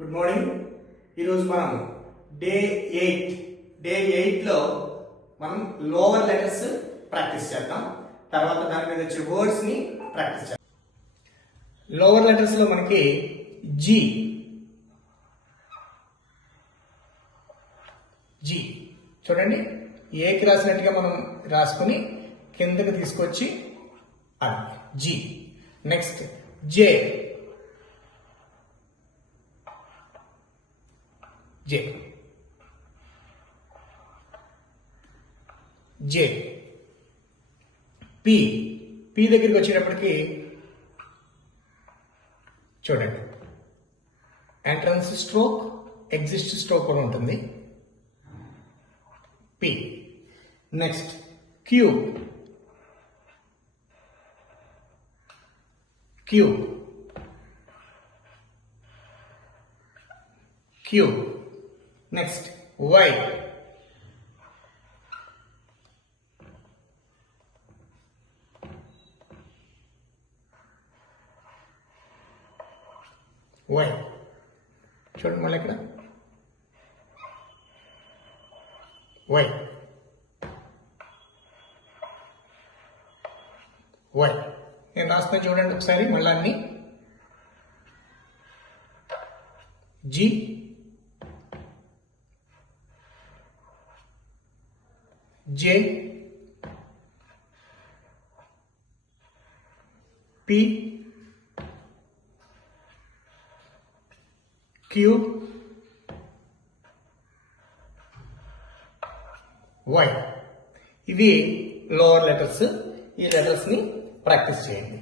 Good morning. ఈరోజు మనం day 8లో మనం లోవర్ లెటర్స్ ప్రాక్టీస్ చేద్దాం. తర్వాత దాని మీద వచ్చే వర్డ్స్ ని ప్రాక్టీస్ చేద్దాం. లోవర్ లెటర్స్ లో మనకి జీ చూడండి, ఏకి రాసినట్టుగా మనం రాసుకుని కిందకి తీసుకొచ్చి అది G. Next J J J P P దగ్గరికి వచ్చేటప్పటికి చూడండి, ఎంట్రన్స్ స్ట్రోక్, ఎగ్జిస్ట్ స్ట్రోక్ కూడా ఉంటుంది. P. Next Q Q Q. Next Y Y. చూడండి మళ్ళీ ఇక్కడ వై వై. నేను రాస్తున్నా చూడండి ఒకసారి మళ్ళీ అన్ని. G J P Q Y. ఇవి లోవర్ లెటర్స్. ఈ లెటర్స్ ని ప్రాక్టీస్ చేయండి.